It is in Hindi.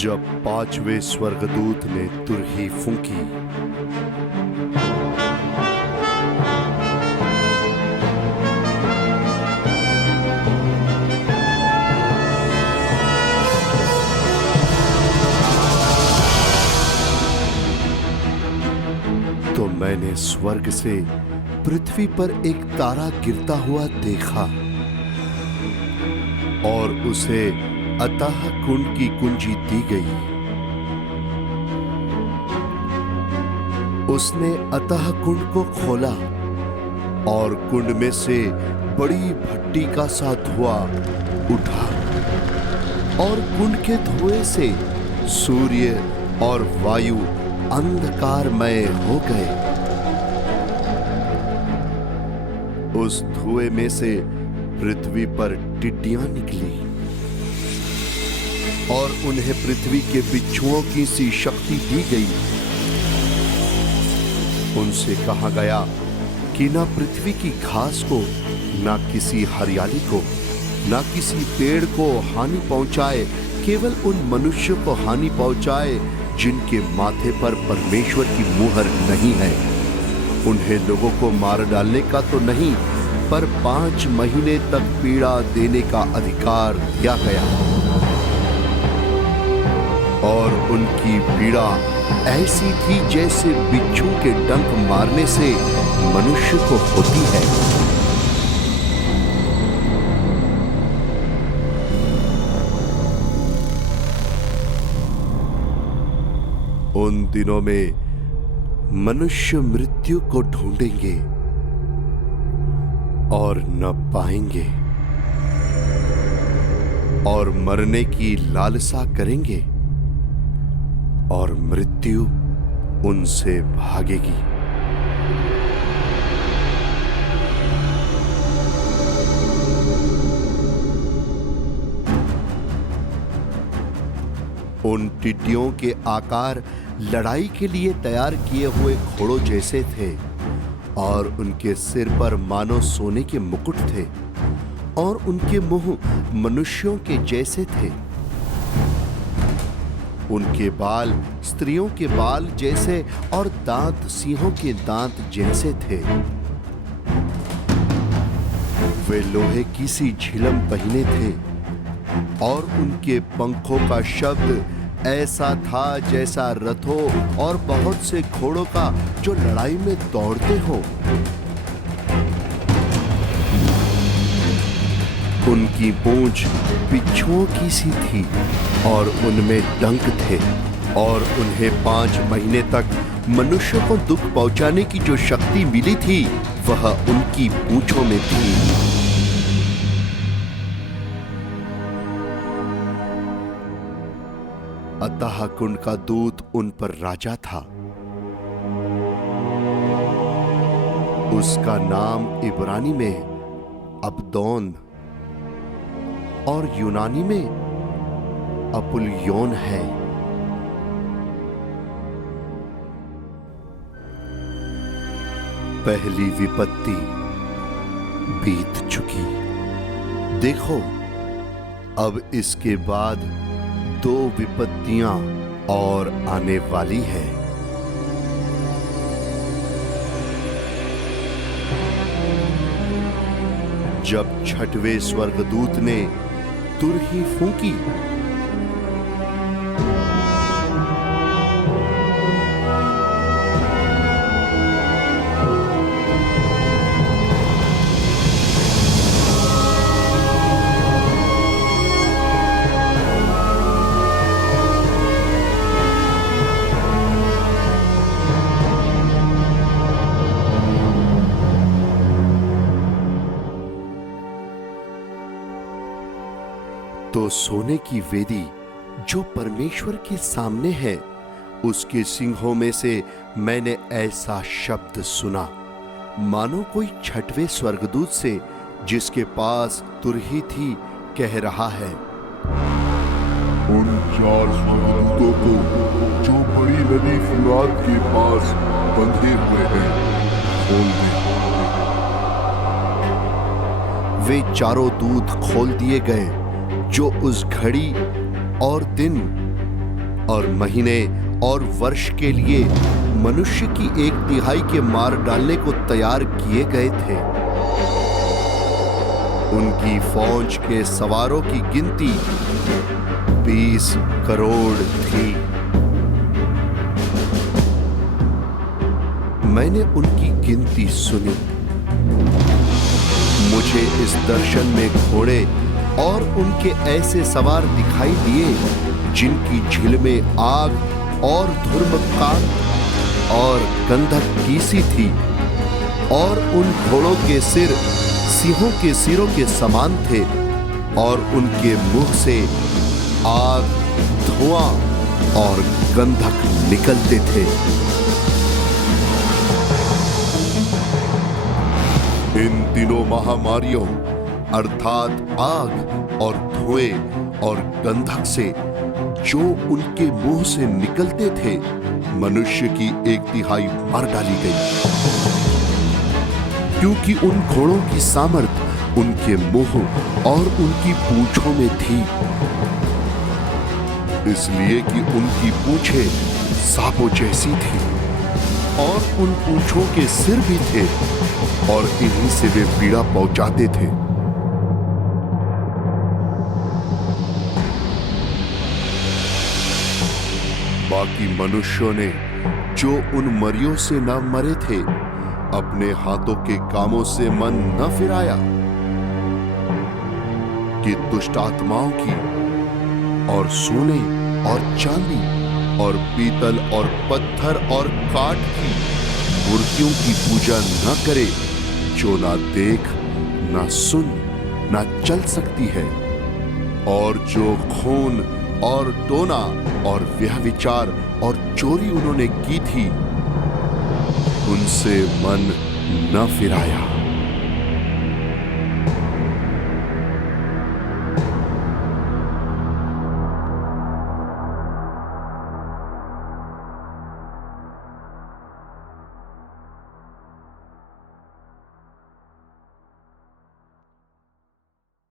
जब पांचवें स्वर्गदूत ने तुरही फूंकी, तो मैंने स्वर्ग से पृथ्वी पर एक तारा गिरता हुआ देखा और उसे अतः कुंड की कुंजी दी गई। उसने अतः कुंड को खोला और कुंड में से बड़ी भट्टी का सा धुआं उठा और कुंड के धुएं से सूर्य और वायु अंधकारमय हो गए। उस धुएं में से पृथ्वी पर टिड्डियां निकली और उन्हें पृथ्वी के बिच्छुओं की सी शक्ति दी गई। उनसे कहा गया कि ना पृथ्वी की घास को, ना किसी हरियाली को, ना किसी पेड़ को हानि पहुंचाए, केवल उन मनुष्यों को हानि पहुंचाए जिनके माथे पर परमेश्वर की मुहर नहीं है। उन्हें लोगों को मार डालने का तो नहीं, पर 5 महीने तक पीड़ा देने का अधिकार दिया गया। और उनकी पीड़ा ऐसी थी जैसे बिच्छू के डंक मारने से मनुष्य को होती है। उन दिनों में मनुष्य मृत्यु को ढूंढेंगे और न पाएंगे और मरने की लालसा करेंगे और मृत्यु उनसे भागेगी। उन टिड्डियों के आकार लड़ाई के लिए तैयार किए हुए घोड़ों जैसे थे और उनके सिर पर मानो सोने के मुकुट थे और उनके मुंह मनुष्यों के जैसे थे। उनके बाल स्त्रियों के बाल जैसे और दांत सिंहों के दांत जैसे थे। वे लोहे की सी झिलम पहने थे और उनके पंखों का शब्द ऐसा था जैसा रथों और बहुत से घोड़ों का जो लड़ाई में दौड़ते हो। उनकी पूंछ बिच्छुओं की सी थी और उनमें डंक थे और उन्हें 5 महीने तक मनुष्य को दुख पहुंचाने की जो शक्ति मिली थी वह उनकी पूंछों में थी। अतः कुंड का दूत उन पर राजा था। उसका नाम इब्रानी में अबदोन और यूनानी में अपुल्योन है। पहली विपत्ति बीत चुकी। देखो, अब इसके बाद 2 विपत्तियां और आने वाली है। जब 6वें स्वर्गदूत ने तुरही फूंकी, तो सोने की वेदी जो परमेश्वर के सामने है, उसके सिंहों में से मैंने ऐसा शब्द सुना मानो कोई 6वें स्वर्गदूत से जिसके पास तुरही थी कह रहा है, उन 4 स्वर्गदूतों को जो बड़ी नदी फुरात के पास बंधे हुए हैं खोल दे। वे चारों दूत खोल दिए गए जो उस घड़ी और दिन और महीने और वर्ष के लिए मनुष्य की 1/3 के मार डालने को तैयार किए गए थे। उनकी फौज के सवारों की गिनती 20 करोड़ थी। मैंने उनकी गिनती सुनी। मुझे इस दर्शन में घोड़े और उनके ऐसे सवार दिखाई दिए जिनकी झिल में आग और धूम्रकांत और गंधक कीसी थी, और उन घोड़ों के सिर सिंहों के सिरों के समान थे, और उनके मुख से आग, धुआं और गंधक निकलते थे। इन तीनों महामारियों अर्थात आग और धुएं और गंधक से जो उनके मुंह से निकलते थे, मनुष्य की 1/3 मार डाली गई, क्योंकि उन घोड़ों की सामर्थ उनके मुंह और उनकी पूंछों में थी, इसलिए कि उनकी पूंछें सांपों जैसी थी और उन पूंछों के सिर भी थे, और इन्हीं से वे पीड़ा पहुंचाते थे। बाकी मनुष्यों ने जो उन मरियों से न मरे थे, अपने हाथों के कामों से मन न फिराया कि दुष्ट आत्माओं की और सोने और चांदी और पीतल और पत्थर और काठ की मूर्तियों की पूजा न करे, जो ना देख, ना सुन, ना चल सकती है, और जो खून और टोना और व्यभिचार और चोरी उन्होंने की थी, उनसे मन न फिराया।